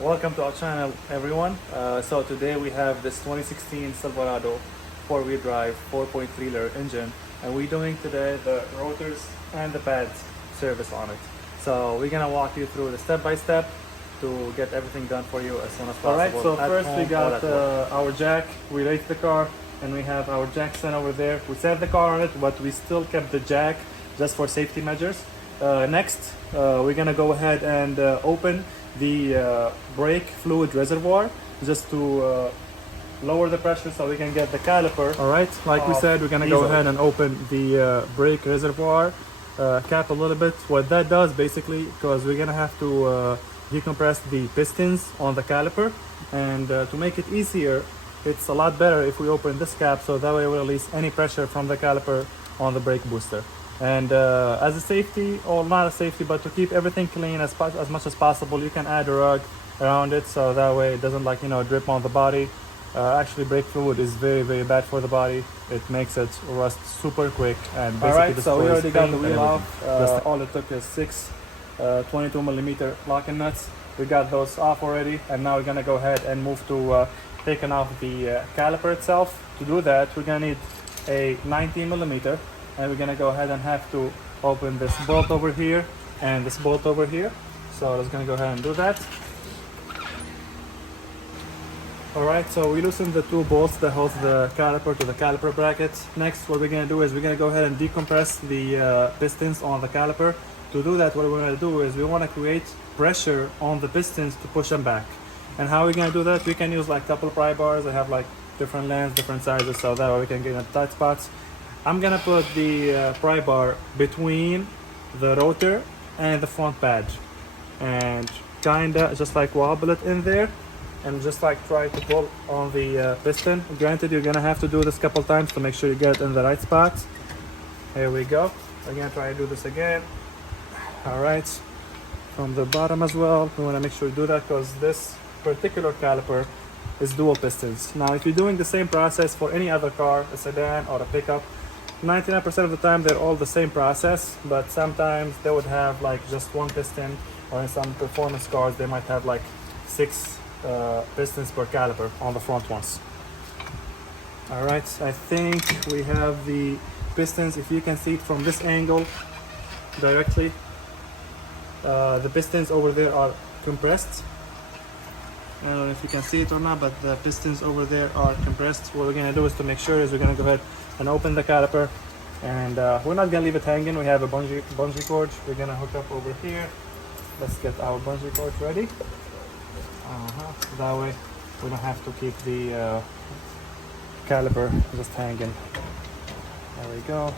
Welcome to our channel, everyone. So today we have this 2016 Silverado 4-wheel drive 4.3 liter engine, and we're doing today the rotors and the pads service on it. So we're gonna walk you through the step by step to get everything done for you as soon as possible. Alright, so at first we home or got at work. our jack. We raised the car and we have our jack stand over there. We set the car on it, but we still kept the jack just for safety measures. Next, we're gonna go ahead and open the brake fluid reservoir just to lower the pressure so we can get the caliper. Alright, like we said, we're gonna go easily. ahead and open the brake reservoir cap a little bit. What that does basically, because we're gonna have to decompress the pistons on the caliper, and to make it easier, it's a lot better if we open this cap, so that way we'll release any pressure from the caliper on the brake booster. And as a safety, or not a safety, but to keep everything clean as much as possible, you can add a rug around it, so that way it doesn't drip on the body. Actually, brake fluid is very bad for the body. It makes it rust super quick and basically Alright, so we destroys already got paint the and wheel everything. off. All it took is 6 22mm locking nuts. We got those off already, and now we're gonna go ahead and move to taking off the caliper itself. To do that, we're gonna need a 19mm, and we're gonna go ahead and have to open this bolt over here and this bolt over here. So let's gonna go ahead and do that. Alright, so we loosened the 2 bolts that hold the caliper to the caliper bracket. Next, what we're going to do is we're going to go ahead and decompress the pistons on the caliper. To do that, what we're going to do is we want to create pressure on the pistons to push them back. And how are we going to do that? We can use like couple pry bars. I have like different lengths, different sizes, so that way we can get in tight spots. I'm going to put the pry bar between the rotor and the front pad, and kinda just like wobble it in there, and just like try to pull on the piston. Granted, you're gonna have to do this a couple times to make sure you get it in the right spot. Here we go. We're gonna try to do this again. All right, from the bottom as well, we want to make sure you do that because this particular caliper is dual pistons. Now, if you're doing the same process for any other car, a sedan or a pickup, 99% of the time they're all the same process, but sometimes they would have like just one piston, or in some performance cars they might have like 6 pistons per caliper on the front ones. All right, I think we have the pistons. If you can see it from this angle directly, the pistons over there are compressed. I don't know if you can see it or not, but the pistons over there are compressed. What we're gonna do is to make sure is we're gonna go ahead and open the caliper, and we're not gonna leave it hanging. We have a bungee cord we're gonna hook up over here. Let's get our bungee cord ready. That way we don't have to keep the caliper just hanging. There we go.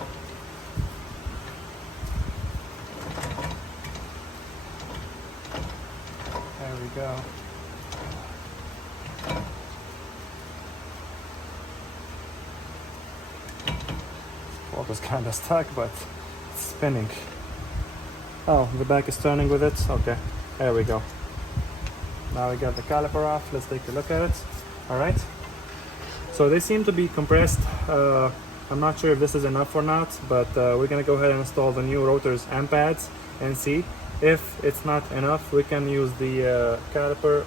There we go. Well, it was kind of stuck, but it's spinning. Oh, the back is turning with it. Okay, there we go. Now we got the caliper off. Let's take a look at it. All right. So they seem to be compressed. I'm not sure if this is enough or not, but we're gonna go ahead and install the new rotors and pads and see. If it's not enough, we can use the caliper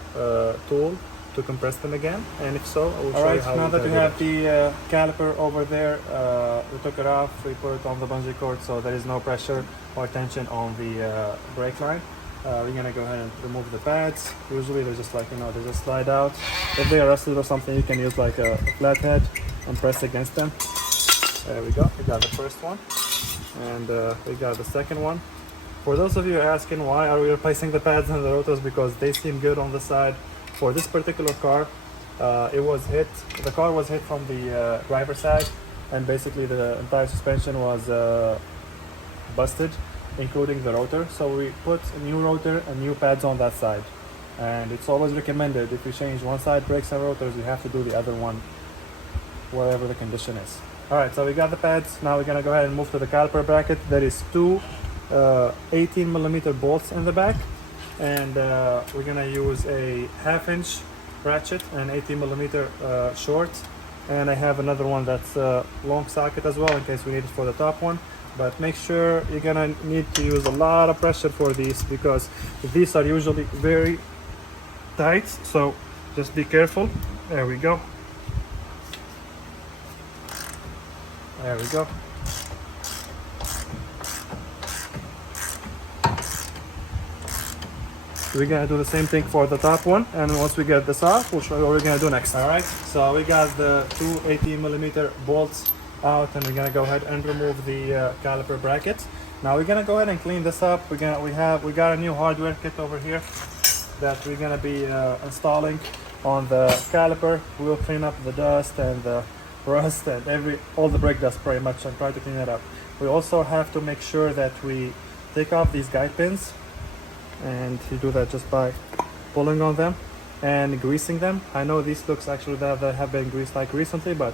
tool to compress them again. And if so, I will show you how. Now that we have the caliper over there, we took it off. We put it on the bungee cord, so there is no pressure or tension on the brake line. We're gonna go ahead and remove the pads. Usually they're just like, they just slide out. If they are rusted or something, you can use like a flathead and press against them. There we go. We got the first one, and we got the second one. For those of you asking why are we replacing the pads and the rotors, because they seem good on the side. For this particular car, the car was hit from the driver's side, and basically the entire suspension was busted, including the rotor. So we put a new rotor and new pads on that side, and it's always recommended if you change one side brakes and rotors, you have to do the other one wherever the condition is. All right, so we got the pads. Now we're gonna go ahead and move to the caliper bracket. There is 2 18mm bolts in the back, and we're gonna use a 1/2" ratchet and 18mm short, and I have another one that's long socket as well in case we need it for the top one. But make sure you're gonna need to use a lot of pressure for these, because these are usually very tight, so just be careful. There we go. There we go. We're gonna do the same thing for the top one, and once we get this off, we'll show you what we're gonna do next. All right, so we got the two 18mm bolts out, and we're gonna go ahead and remove the caliper bracket. Now we're gonna go ahead and clean this up. We got a new hardware kit over here that we're gonna be installing on the caliper. We'll clean up the dust and the rust and all the brake dust pretty much, and try to clean it up. We also have to make sure that we take off these guide pins, and you do that just by pulling on them and greasing them. I know these looks actually that they have been greased like recently, but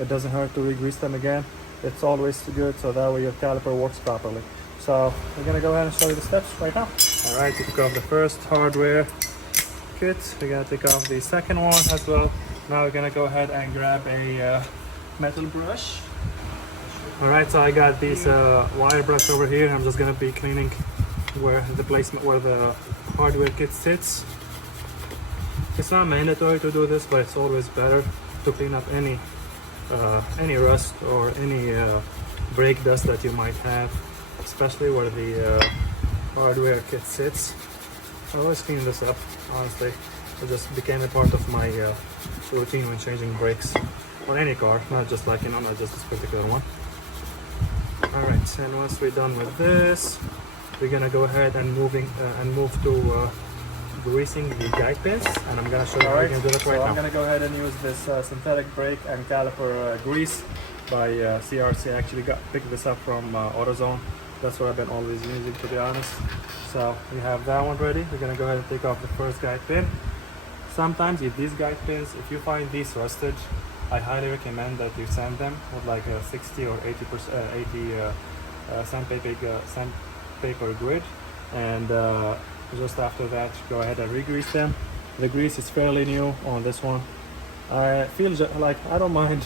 it doesn't hurt to re-grease them again. It's always good, so that way your caliper works properly. So we're gonna go ahead and show you the steps right now. All right, you took off the first hardware kit. We're gonna take off the second one as well. Now we're gonna go ahead and grab a metal brush. All right, so I got this wire brush over here. I'm just gonna be cleaning where the hardware kit sits. It's not mandatory to do this, but it's always better to clean up any rust or any brake dust that you might have, especially where the hardware kit sits. I always clean this up, honestly. It just became a part of my routine when changing brakes on any car, not just not just this particular one. All right, and once we're done with this, we're gonna go ahead and move to greasing the guide pins, and I'm gonna show you how you can do that right now. I'm gonna go ahead and use this synthetic brake and caliper grease by CRC. I actually picked this up from AutoZone. That's what I've been always using, to be honest. So we have that one ready. We're gonna go ahead and take off the first guide pin. Sometimes if these guide pins, if you find these rusted, I highly recommend that you sand them with like a 60 or 80% sandpaper grid, and just after that go ahead and re-grease them. The grease is fairly new on this one. I feel like I don't mind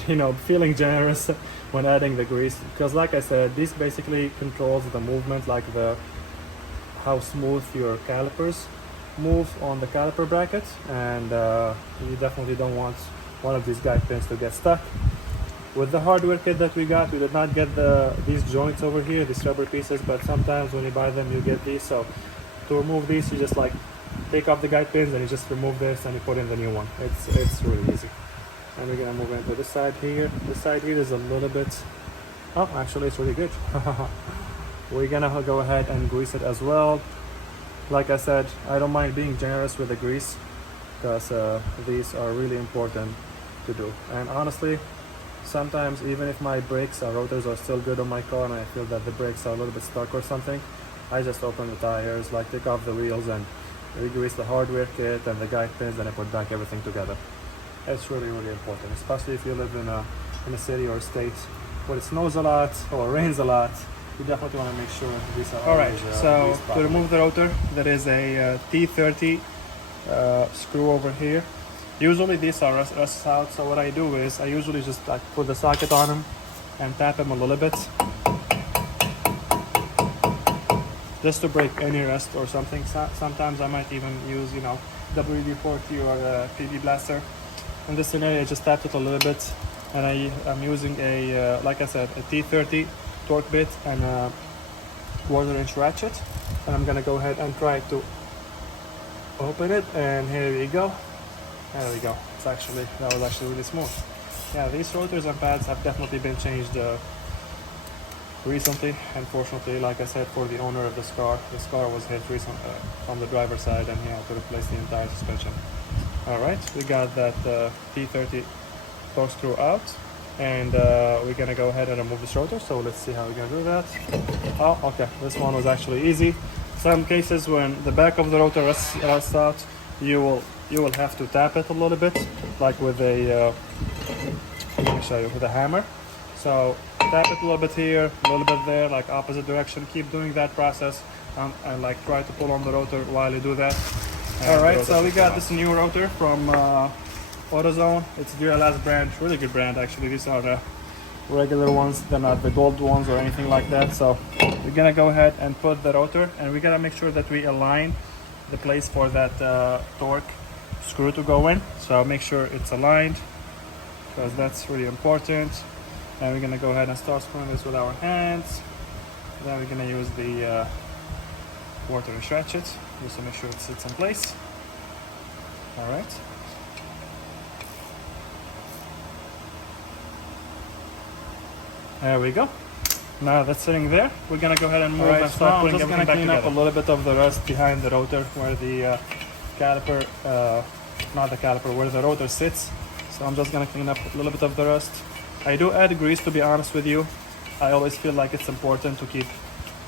feeling generous when adding the grease, because like I said, this basically controls the movement, like how smooth your calipers move on the caliper bracket, and you definitely don't want one of these guide pins to get stuck. With the hardware kit that we got, we did not get these joints over here, these rubber pieces, but sometimes when you buy them you get these. So to remove these, you just take off the guide pins and you just remove this and you put in the new one. It's really easy. And we're gonna move into this side here. This side here is a little bit, oh actually it's really good. We're gonna go ahead and grease it as well. Like I said, I don't mind being generous with the grease, because these are really important to do. And honestly, sometimes even if my brakes or rotors are still good on my car and I feel that the brakes are a little bit stuck or something, I just open the tires, take off the wheels and re-grease the hardware kit and the guide pins, and I put back everything together. It's really, really important, especially if you live in a city or state where it snows a lot or rains a lot. You definitely want to make sure these are alright. So to remove the rotor, there is a T30 screw over here. Usually these are rust out, so what I do is I usually just put the socket on them and tap them a little bit, just to break any rust or something. Sometimes I might even use WD-40 or PB Blaster. In this scenario, I just tapped it a little bit, and I'm using like I said, a T30 torque bit and a 1/4" ratchet, and I'm gonna go ahead and try to open it, and here we go. There we go. That was actually really smooth. Yeah, these rotors and pads have definitely been changed recently. Unfortunately, like I said, for the owner of this car was hit recently on the driver's side, and he had to replace the entire suspension. All right, we got that T30 torque screw out, and we're gonna go ahead and remove this rotor. So let's see how we're gonna do that. Oh, okay, this one was actually easy. Some cases when the back of the rotor rusts out, you will have to tap it a little bit, like with a let me show you, with a hammer. So tap it a little bit here, a little bit there, like opposite direction. Keep doing that process, and try to pull on the rotor while you do that. All right, so we got this new rotor from AutoZone. It's DuraLast brand, really good brand actually. These are the regular ones, they're not the gold ones or anything like that. So we're gonna go ahead and put the rotor, and we gotta make sure that we align the place for that torque screw to go in. So make sure it's aligned, because that's really important. And we're gonna go ahead and start screwing this with our hands. Then we're gonna use the quarter inch ratchet just to make sure it sits in place. All right. There we go. Now that's sitting there. We're gonna go ahead and move and start putting everything back together. I'm just gonna clean up a little bit of the rust behind the rotor where the caliper, not the caliper, where the rotor sits. So I'm just gonna clean up a little bit of the rust. I do add grease, to be honest with you. I always feel like it's important to keep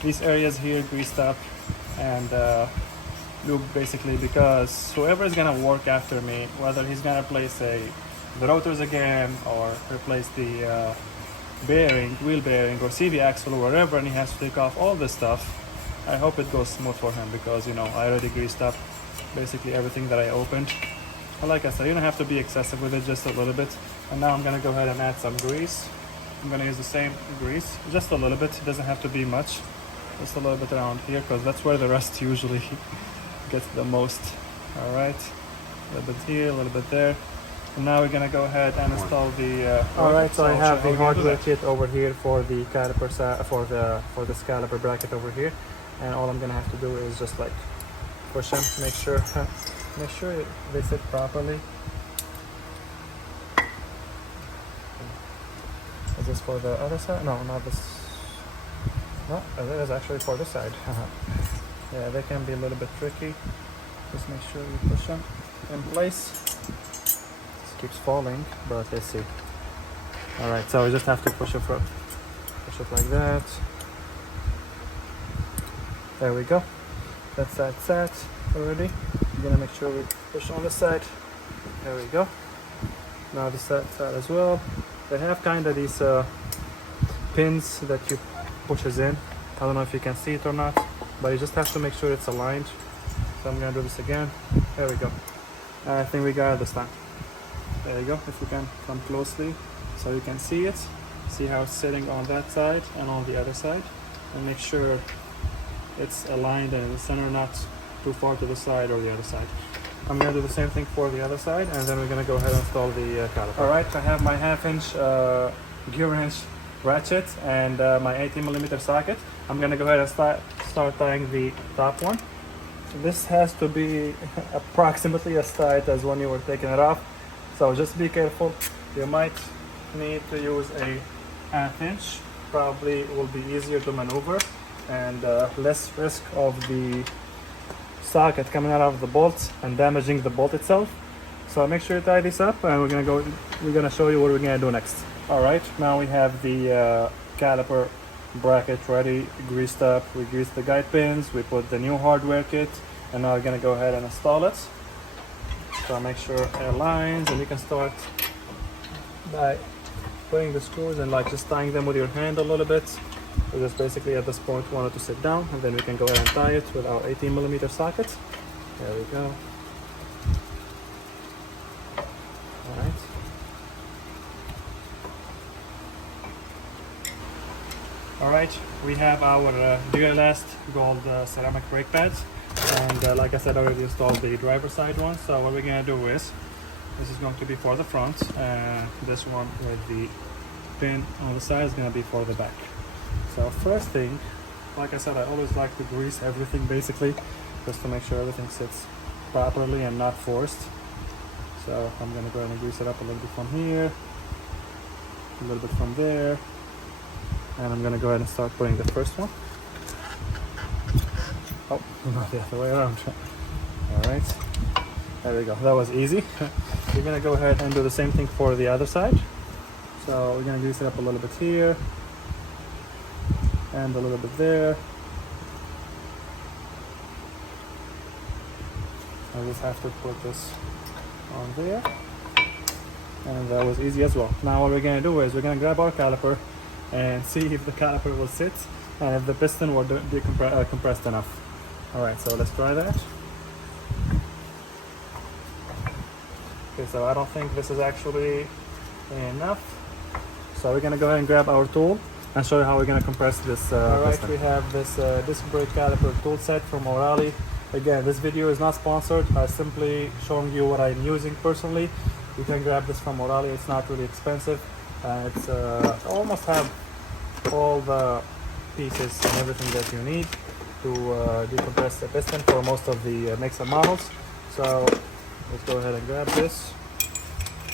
these areas here greased up and lube, basically, because whoever is gonna work after me, whether he's gonna replace the rotors again or replace the bearing, wheel bearing, or CV axle or whatever, and he has to take off all this stuff, I hope it goes smooth for him, because, you know, I already greased up basically everything that I opened. But like I said, you don't have to be excessive with it, just a little bit. And now I'm gonna go ahead and add some grease. I'm gonna use the same grease, just a little bit. It doesn't have to be much, just a little bit around here, because that's where the rust usually gets the most. All right, a little bit here, a little bit there. And now we're gonna go ahead and install the. All right, so I have the hardware kit over here for the caliper for this caliper bracket over here, and all I'm gonna have to do is just like push them, make sure they sit properly. Is this for the other side? No, not this. No, that is actually for this side. Yeah, they can be a little bit tricky. Just make sure you push them in place. Keeps falling, but let's see. All right, so we just have to push it like that. There we go. That side set already. I'm gonna make sure we push on this side. There we go. Now the side as well. They have kind of these pins that you pushes in. I don't know if you can see it or not, but you just have to make sure it's aligned. So I'm gonna do this again. There we go. I think we got it this time. There you go. If you can come closely so you can see it, see how it's sitting on that side and on the other side, and make sure it's aligned and in the center, not too far to the side or the other side. I'm gonna do the same thing for the other side, and then we're gonna go ahead and install the caliper. All right, I have my 1/2-inch gear wrench ratchet and my 18mm socket. I'm gonna go ahead and start tying the top one. So this has to be approximately as tight as when you were taking it off. So just be careful. You might need to use a 1/2-inch. Probably will be easier to maneuver and less risk of the socket coming out of the bolt and damaging the bolt itself. So make sure you tie this up, and we're gonna show you what we're gonna do next. All right, now we have the caliper bracket ready, greased up. We greased the guide pins, we put the new hardware kit, and now we're gonna go ahead and install it. So make sure it aligns, and you can start by putting the screws and like just tying them with your hand a little bit. So just basically at this point want it to sit down, and then we can go ahead and tie it with our 18mm socket. There we go. All right. All right, we have our Duralast Gold ceramic brake pads, and like I said, I already installed the driver side one. So what we're gonna do is, this is going to be for the front, and this one with the pin on the side is gonna be for the back. So first thing, like I said, I always like to grease everything basically, just to make sure everything sits properly and not forced. So I'm gonna go ahead and grease it up a little bit from here, a little bit from there, and I'm gonna go ahead and start putting the first one. Oh, not the other way around. All right, there we go. That was easy. We're gonna go ahead and do the same thing for the other side. So we're gonna grease it up a little bit here, and a little bit there. I just have to put this on there, and that was easy as well. Now what we're gonna do is we're gonna grab our caliper and see if the caliper will sit and if the piston will be compressed enough. All right, so let's try that. Okay, so I don't think this is actually enough. So we're gonna go ahead and grab our tool and show you how we're gonna compress this. All right, piston. We have this disc brake caliper tool set from O'Reilly. Again, this video is not sponsored. I'm simply showing you what I'm using personally. You can grab this from Morali. It's not really expensive. It's almost have all the pieces and everything that you need to decompress the piston for most of the makes and models. So let's go ahead and grab this.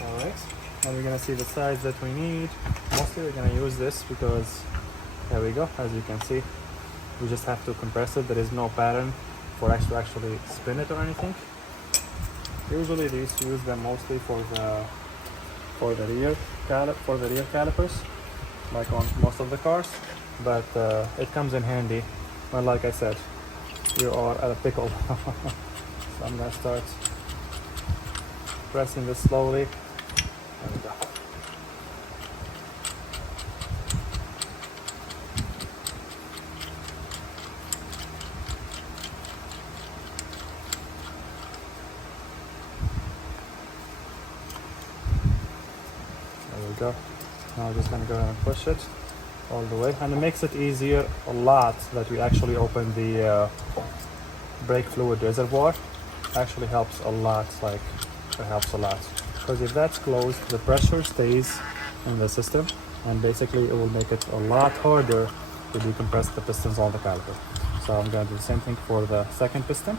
All right, and we're gonna see the size that we need. Mostly we're gonna use this because there we go. As you can see, we just have to compress it. There is no pattern for us to actually spin it or anything. Usually these use them mostly for the rear calipers, like on most of the cars. But it comes in handy. Well, like I said, you are at a pickle. So I'm gonna start pressing this slowly. There we go. There we go. Now I'm just gonna go ahead and push it all the way, and it makes it easier a lot that we actually open the brake fluid reservoir. Actually helps a lot, like it helps a lot, because if that's closed, the pressure stays in the system, and basically it will make it a lot harder to decompress the pistons on the caliper. So I'm gonna do the same thing for the second piston.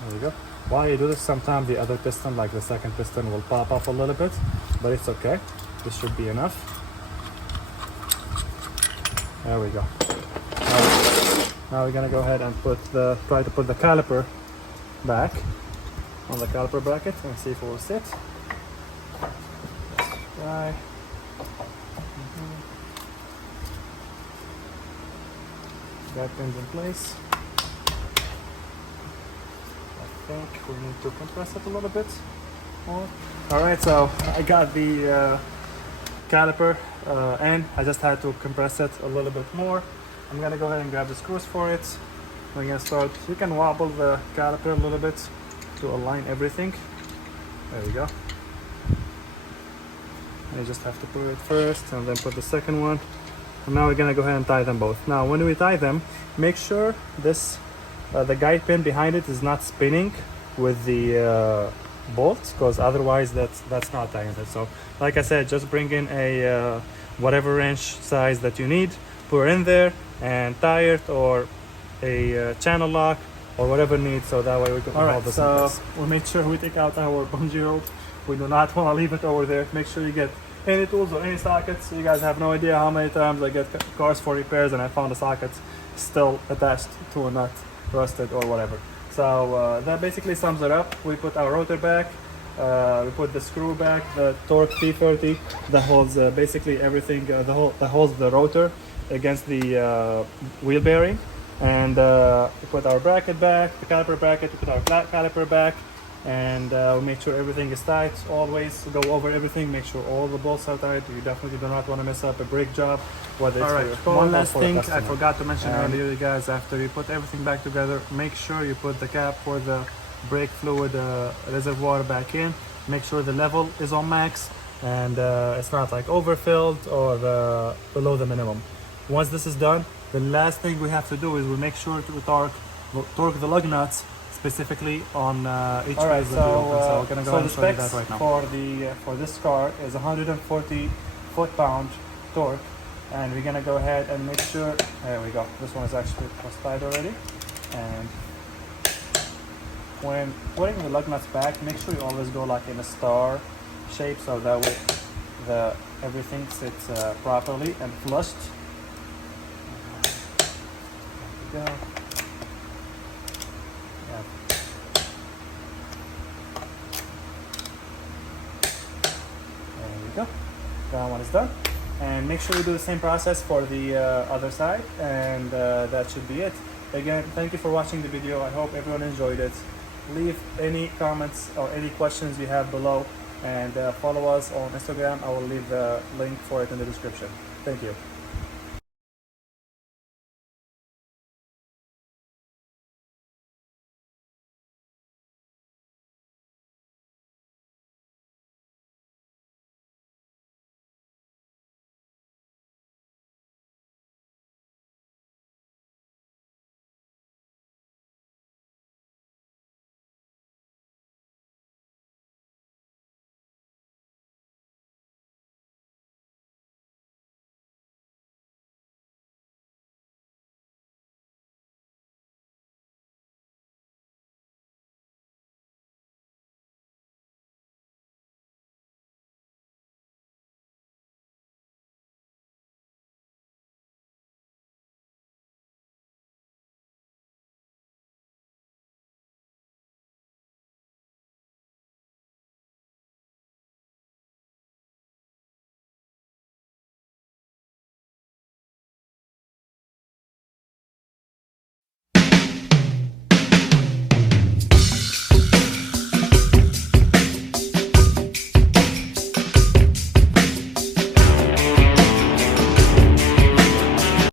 There we go. While you do this, sometimes the other piston, like the second piston, will pop up a little bit, but it's okay. This should be enough. There we go. Now we're gonna go ahead and try to put the caliper back on the caliper bracket and see if it will sit. Let's try. Got pins in place. I think we need to compress it a little bit more. All right, so I got the caliper and I just had to compress it a little bit more. I'm gonna go ahead and grab the screws for it. We're gonna start. You can wobble the caliper a little bit to align everything. There we go. You just have to put it first and then put the second one. And now we're gonna go ahead and tie them both. Now when we tie them, make sure this the guide pin behind it is not spinning with the bolt, because otherwise that's not tying it. So like I said, just bring in a whatever wrench size that you need, put it in there and tie it, or a channel lock or whatever needs, so that way we can hold this in place. We made sure we take out our bungee rope. We do not want to leave it over there. Make sure you get any tools or any sockets. You guys have no idea how many times I get cars for repairs and I found the sockets still attached to a nut, rusted or whatever. So that basically sums it up. We put our rotor back, we put the screw back, the Torque T30 that holds basically everything, that holds the rotor against the wheel bearing, and we put our bracket back, the caliper bracket, we put our flat caliper back, and we make sure everything is tight. Always go over everything, make sure all the bolts are tight. You definitely do not want to mess up a brake job, whether it's for your car. One last thing I forgot to mention earlier, you guys, after you put everything back together, make sure you put the cap for the brake fluid reservoir back in. Make sure the level is on max and it's not like overfilled or below the minimum. Once this is done, the last thing we have to do is we make sure to torque the lug nuts specifically on each phase that we open. So we're gonna go ahead and show you that right now. For this car is 140 foot-pound torque, and we're gonna go ahead and make sure. There we go. This one is actually tied already. And when putting the lug nuts back, make sure you always go like in a star shape, so that way everything sits properly and flushed. There we go. Yeah. There we go. That one is done. And make sure you do the same process for the other side, and that should be it. Again, thank you for watching the video. I hope everyone enjoyed it. Leave any comments or any questions you have below, and follow us on Instagram. I will leave the link for it in the description. Thank you.